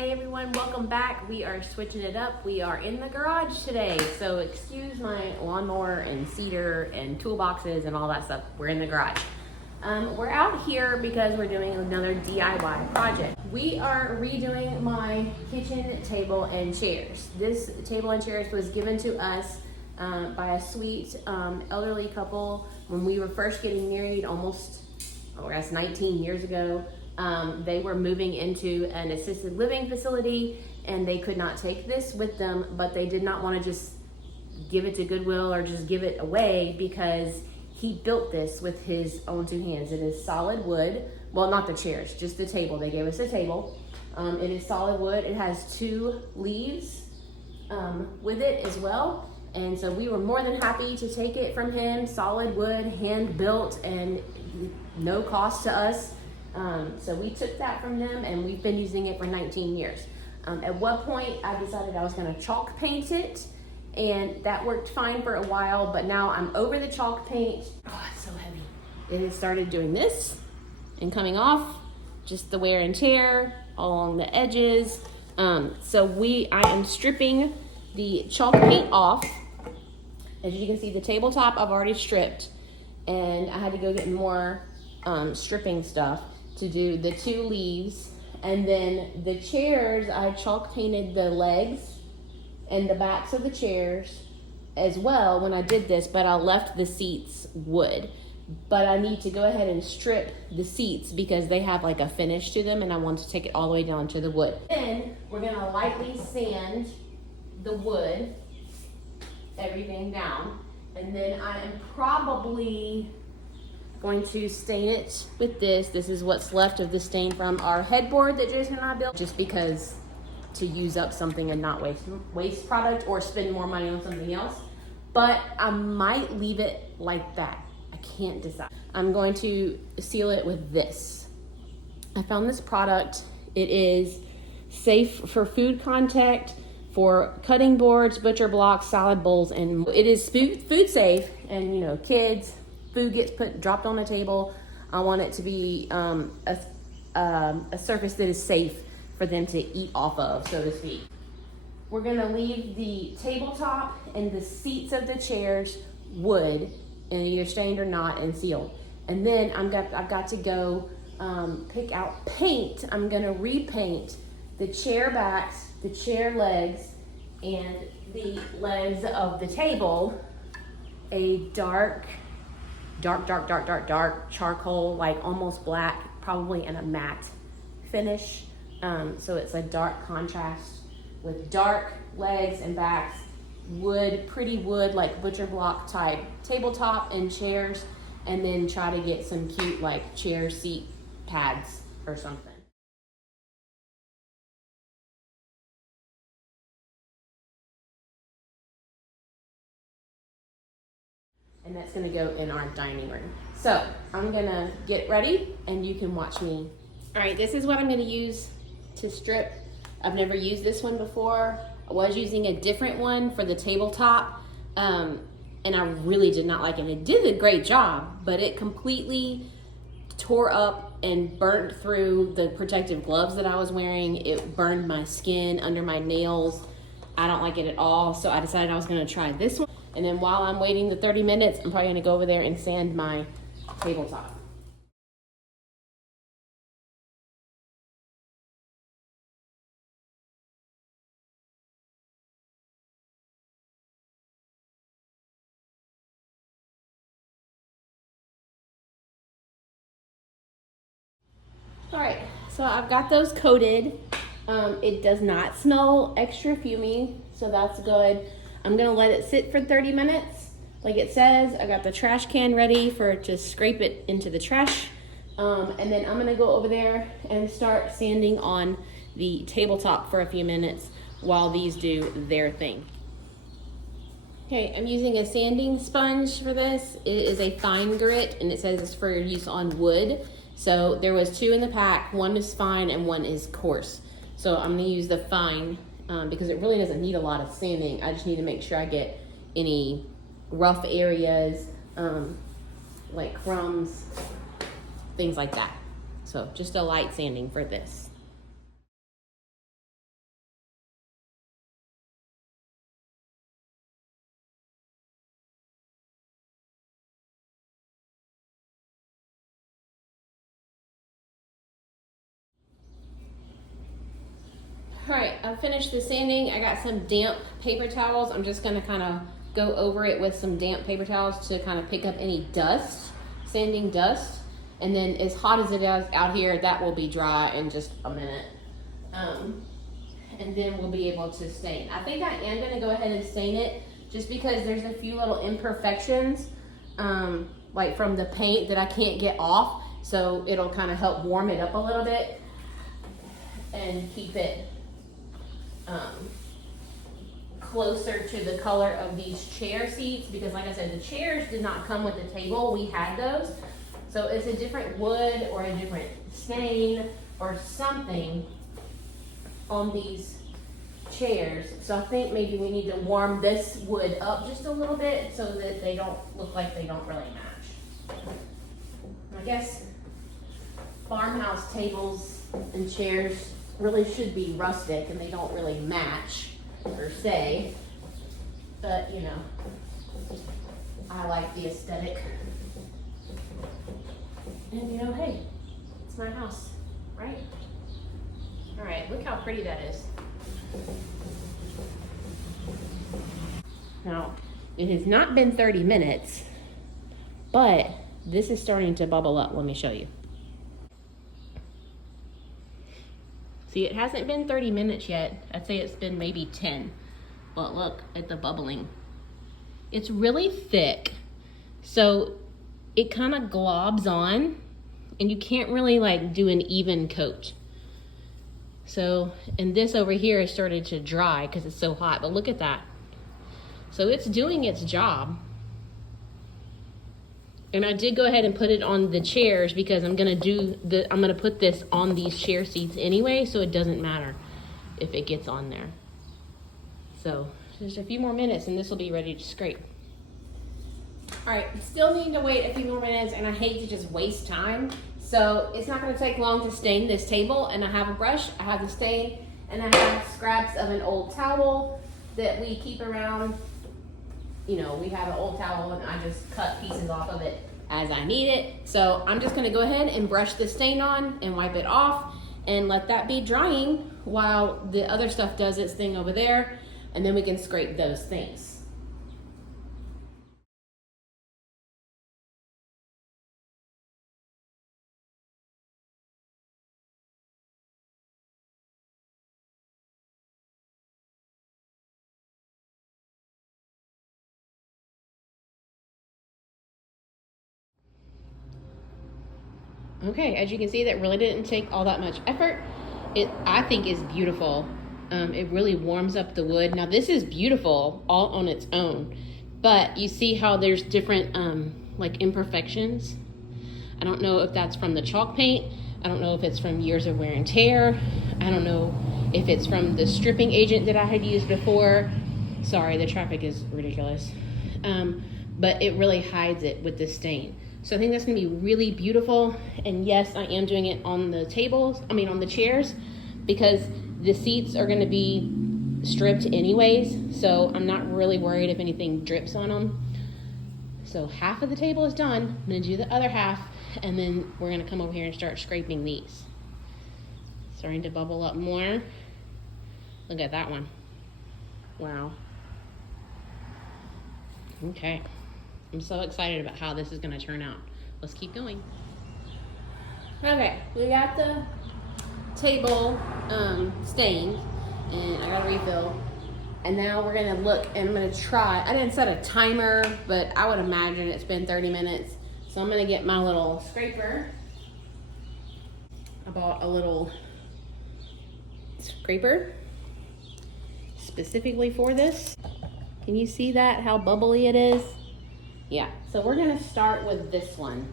Hey everyone, welcome back. We are switching it up. We are in the garage today, so excuse my lawnmower and cedar and toolboxes and all that stuff. We're in the garage. We're out here because we're doing another DIY project. We are redoing my kitchen table and chairs. This table and chairs was given to us by a sweet elderly couple when we were first getting married almost, I guess 19 years ago. They were moving into an assisted living facility and they could not take this with them, but they did not want to just give it to Goodwill or just give it away because he built this with his own two hands. It is solid wood. Well, not the chairs, just the table. They gave us a table. It is solid wood. It has 2 leaves with it as well. And so we were more than happy to take it from him. Solid wood, hand built, and no cost to us. So we took that from them and we've been using it for 19 years. At one point I decided I was gonna chalk paint it, and that worked fine for a while, but now I'm over the chalk paint. Oh, it's so heavy. It has started doing this and coming off, just the wear and tear along the edges. So I am stripping the chalk paint off. As you can see, the tabletop I've already stripped, and I had to go get more stripping stuff to do the 2 leaves. And then the chairs, I chalk painted the legs and the backs of the chairs as well when I did this, but I left the seats wood. But I need to go ahead and strip the seats because they have like a finish to them and I want to take it all the way down to the wood. Then we're gonna lightly sand the wood, everything down, and then I am probably going to stain it with this. This is what's left of the stain from our headboard that Jason and I built, just because to use up something and not waste product or spend more money on something else. But I might leave it like that. I can't decide. I'm going to seal it with this. I found this product. It is safe for food contact, for cutting boards, butcher blocks, salad bowls, and it is food safe. And you know, kids, food gets dropped on a table. I want it to be a surface that is safe for them to eat off of, so to speak. We're gonna leave the tabletop and the seats of the chairs wood, and either stained or not, and sealed. And then I've got to go pick out paint. I'm gonna repaint the chair backs, the chair legs, and the legs of the table a dark charcoal, like almost black, probably in a matte finish. So it's a dark contrast with dark legs and backs, wood, pretty wood, like butcher block type tabletop and chairs, and then try to get some cute like chair seat pads or something. And that's gonna go in our dining room. So I'm gonna get ready and you can watch me. All right, this is what I'm gonna use to strip. I've never used this one before. I was using a different one for the tabletop, and I really did not like it. It did a great job, but it completely tore up and burnt through the protective gloves that I was wearing. It burned my skin under my nails. I don't like it at all, so I decided I was gonna try this one. And then while I'm waiting the 30 minutes, I'm probably gonna go over there and sand my tabletop. All right, so I've got those coated. It does not smell extra fumey, so that's good. I'm gonna let it sit for 30 minutes. Like it says, I got the trash can ready to scrape it into the trash. And then I'm gonna go over there and start sanding on the tabletop for a few minutes while these do their thing. Okay, I'm using a sanding sponge for this. It is a fine grit and it says it's for use on wood. So there was 2 in the pack. One is fine and one is coarse. So I'm gonna use the fine because it really doesn't need a lot of sanding. I just need to make sure I get any rough areas, like crumbs, things like that. So just a light sanding for this. All right, I finished the sanding. I got some damp paper towels. I'm just gonna kind of go over it with some damp paper towels to kind of pick up any dust, sanding dust. And then as hot as it is out here, that will be dry in just a minute. And then we'll be able to stain. I think I am gonna go ahead and stain it just because there's a few little imperfections, like from the paint that I can't get off. So it'll kind of help warm it up a little bit and keep it closer to the color of these chair seats, because like I said, the chairs did not come with the table. We had those. So it's a different wood or a different stain or something on these chairs. So I think maybe we need to warm this wood up just a little bit so that they don't look like they don't really match. I guess farmhouse tables and chairs really should be rustic and they don't really match per se, but you know, I like the aesthetic. And you know, hey, it's my house, right? All right, look how pretty that is. Now, it has not been 30 minutes, but this is starting to bubble up. Let me show you. See, it hasn't been 30 minutes yet. I'd say it's been maybe 10, but look at the bubbling. It's really thick, so it kind of globs on and you can't really like do an even coat. So, and this over here has started to dry because it's so hot, but look at that. So it's doing its job. And I did go ahead and put it on the chairs because I'm gonna put this on these chair seats anyway, so it doesn't matter if it gets on there. So just a few more minutes and this will be ready to scrape. All right, still need to wait a few more minutes and I hate to just waste time. So it's not gonna take long to stain this table, and I have a brush, I have the stain, and I have scraps of an old towel that we keep around. You know, we have an old towel and I just cut pieces off of it as I need it. So I'm just gonna go ahead and brush the stain on and wipe it off and let that be drying while the other stuff does its thing over there, and then we can scrape those things. Okay, as you can see, that really didn't take all that much effort. It, I think, is beautiful. It really warms up the wood. Now this is beautiful all on its own, but you see how there's different like imperfections. I don't know if that's from the chalk paint. I don't know if it's from years of wear and tear. I don't know if it's from the stripping agent that I had used before. Sorry, the traffic is ridiculous. But it really hides it with this stain. So I think that's gonna be really beautiful. And yes, I am doing it on the on the chairs, because the seats are gonna be stripped anyways. So I'm not really worried if anything drips on them. So half of the table is done. I'm gonna do the other half, and then we're gonna come over here and start scraping these. Starting to bubble up more. Look at that one. Wow. Okay. I'm so excited about how this is going to turn out. Let's keep going. Okay, we got the table stained, and I got a refill. And now we're going to look, and I'm going to try. I didn't set a timer, but I would imagine it's been 30 minutes. So I'm going to get my little scraper. I bought a little scraper specifically for this. Can you see that, how bubbly it is? Yeah, so we're gonna start with this one.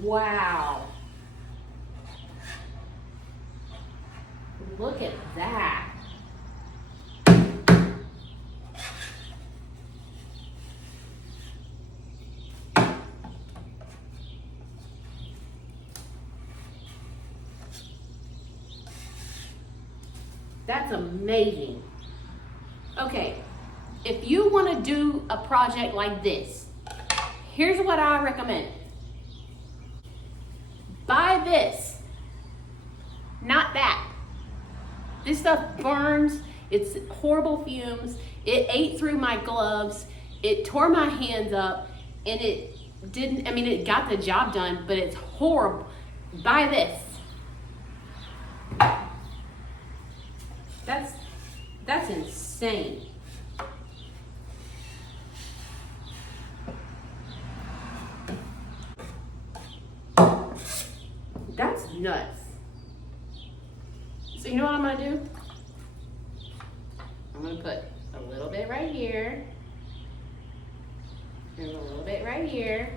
Wow. Look at that. That's amazing. Okay, if you want to do a project like this, here's what I recommend. Buy this, not that. This stuff burns. It's horrible fumes. It ate through my gloves. It tore my hands up, and it didn't, I mean, it got the job done, but it's horrible. Buy this. That's insane. That's nuts. So you know what I'm gonna do? I'm gonna put a little bit right here, and a little bit right here.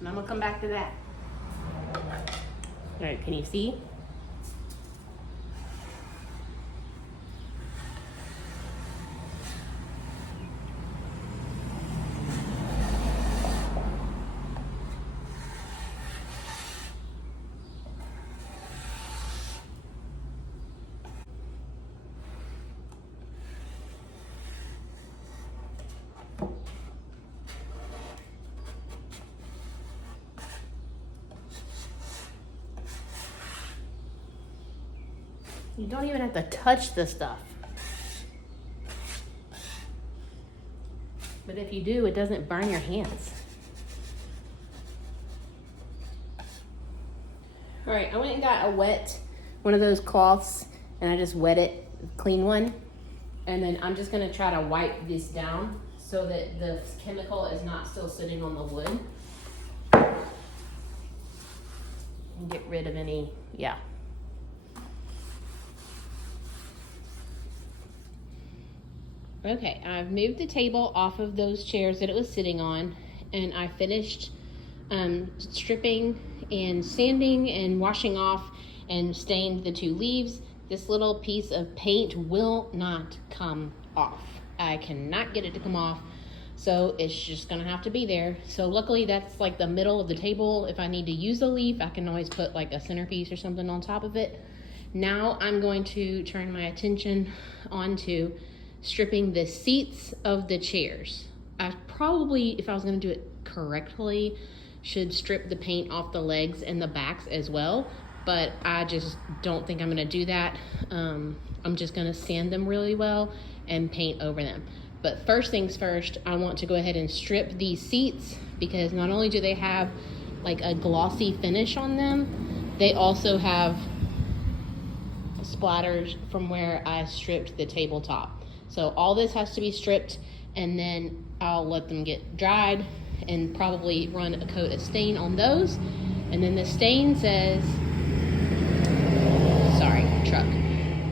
And I'm gonna come back to that. All right, can you see? You don't even have to touch the stuff. But if you do, it doesn't burn your hands. All right, I went and got one of those cloths, and I just wet it, clean one. And then I'm just gonna try to wipe this down so that the chemical is not still sitting on the wood. And get rid of any, yeah. Okay, I've moved the table off of those chairs that it was sitting on, and I finished stripping and sanding and washing off and stained the 2 leaves. This little piece of paint will not come off. I cannot get it to come off, so it's just gonna have to be there. So luckily that's like the middle of the table. If I need to use a leaf, I can always put like a centerpiece or something on top of it. Now I'm going to turn my attention onto stripping the seats of the chairs. I probably, if I was going to do it correctly, should strip the paint off the legs and the backs as well, but I just don't think I'm going to do that. I'm just going to sand them really well and paint over them. But first things first, I want to go ahead and strip these seats, because not only do they have like a glossy finish on them, they also have splatters from where I stripped the tabletop. So all this has to be stripped, and then I'll let them get dried and probably run a coat of stain on those. And then the stain says,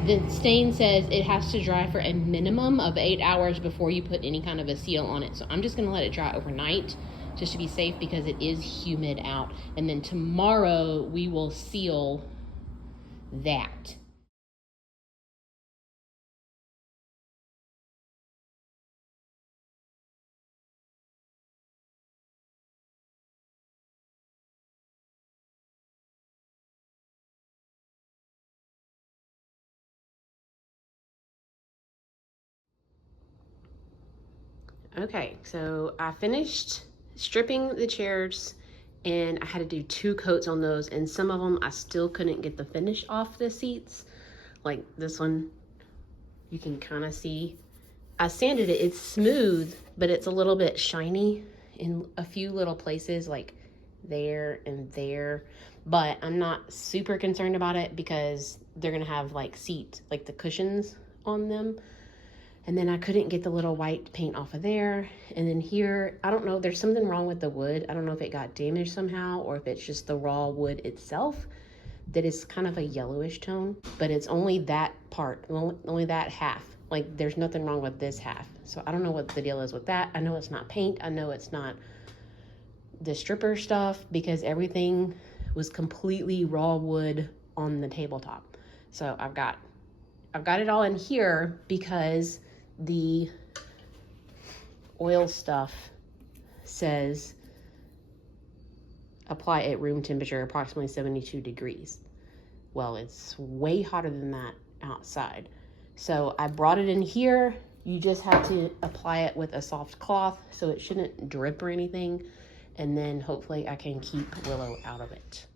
the stain says it has to dry for a minimum of 8 hours before you put any kind of a seal on it. So I'm just gonna let it dry overnight just to be safe, because it is humid out. And then tomorrow we will seal that. Okay, so I finished stripping the chairs, and I had to do 2 coats on those, and some of them I still couldn't get the finish off the seats. Like this one, you can kind of see. I sanded it, it's smooth, but it's a little bit shiny in a few little places, like there and there. But I'm not super concerned about it, because they're gonna have like the cushions on them. And then I couldn't get the little white paint off of there. And then here, I don't know, there's something wrong with the wood. I don't know if it got damaged somehow, or if it's just the raw wood itself that is kind of a yellowish tone, but it's only that part, only that half. Like there's nothing wrong with this half. So I don't know what the deal is with that. I know it's not paint. I know it's not the stripper stuff, because everything was completely raw wood on the tabletop. So I've got it all in here, because the oil stuff says apply at room temperature, approximately 72 degrees. Well, it's way hotter than that outside. So I brought it in here You just have to apply it with a soft cloth so it shouldn't drip or anything. And then hopefully I can keep Willow out of it.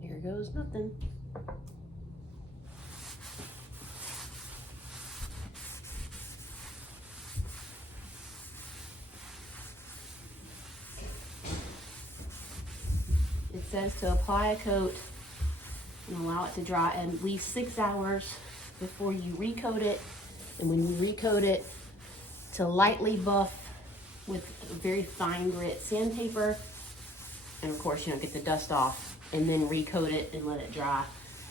Here goes nothing. It says to apply a coat and allow it to dry at least 6 hours before you recoat it. And when you recoat it, to lightly buff with very fine grit sandpaper. And of course, you don't get the dust off, and then recoat it and let it dry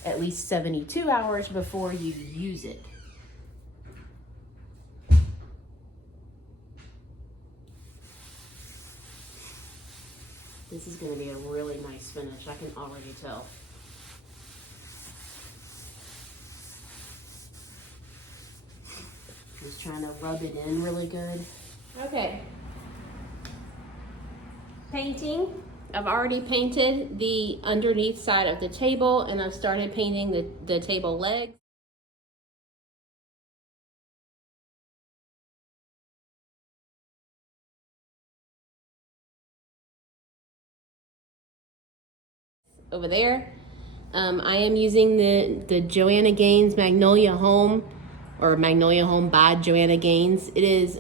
at least 72 hours before you use it. This is going to be a really nice finish, I can already tell. Just trying to rub it in really good. Okay. Painting. I've already painted the underneath side of the table, and I've started painting the table legs. Over there. I am using the Joanna Gaines Magnolia Home, or Magnolia Home by Joanna Gaines. It is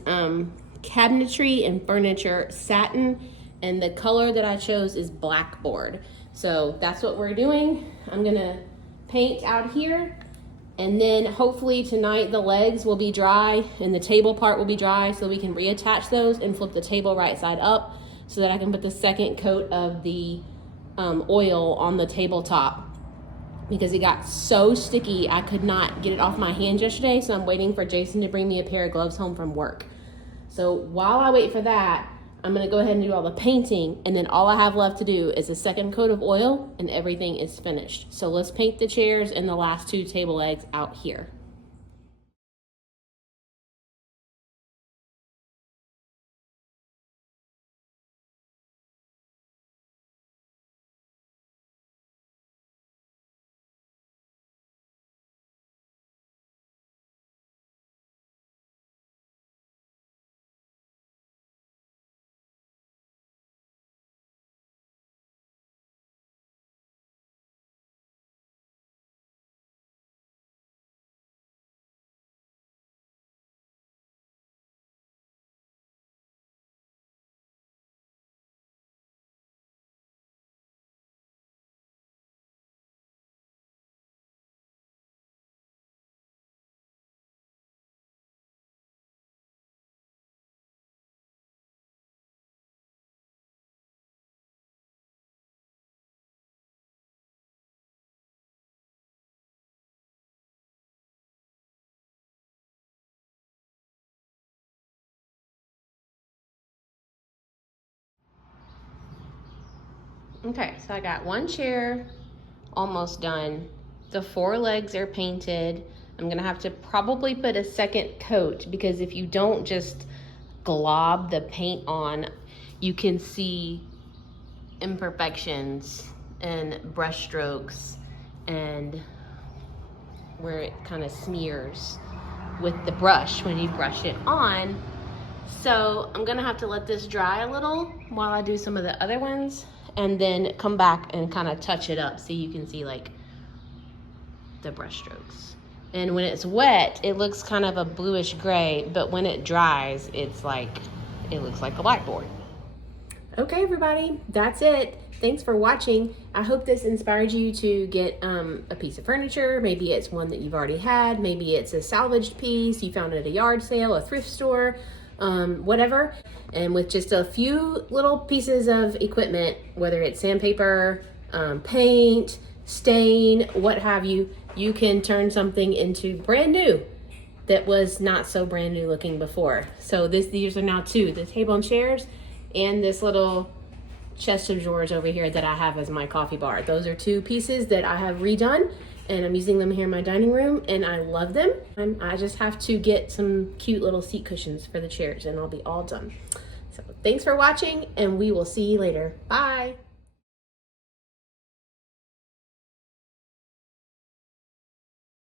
cabinetry and furniture satin, and the color that I chose is blackboard. So that's what we're doing. I'm gonna paint out here, and then hopefully tonight the legs will be dry and the table part will be dry, so we can reattach those and flip the table right side up so that I can put the second coat of the oil on the tabletop, because it got so sticky I could not get it off my hands yesterday. So I'm waiting for Jason to bring me a pair of gloves home from work. So while I wait for that, I'm gonna go ahead and do all the painting, and then all I have left to do is a second coat of oil and everything is finished. So let's paint the chairs and the last two table legs out here. Okay, so I got one chair almost done. The four legs are painted. I'm gonna have to probably put a second coat, because if you don't just glob the paint on, you can see imperfections and brush strokes and where it kind of smears with the brush when you brush it on. So I'm gonna have to let this dry a little while I do some of the other ones, and then come back and kind of touch it up so you can see like the brush strokes. And when it's wet, it looks kind of a bluish gray, but when it dries, it's like, it looks like a blackboard. Okay, everybody, that's it. Thanks for watching. I hope this inspired you to get a piece of furniture. Maybe it's one that you've already had. Maybe it's a salvaged piece you found at a yard sale, a thrift store, whatever. And with just a few little pieces of equipment, whether it's sandpaper, paint, stain, what have you, you can turn something into brand new that was not so brand new looking before. So these are now two, the table and chairs and this little chest of drawers over here that I have as my coffee bar. Those are two pieces that I have redone, and I'm using them here in my dining room, and I love them. I just have to get some cute little seat cushions for the chairs and I'll be all done. So thanks for watching, and we will see you later. Bye.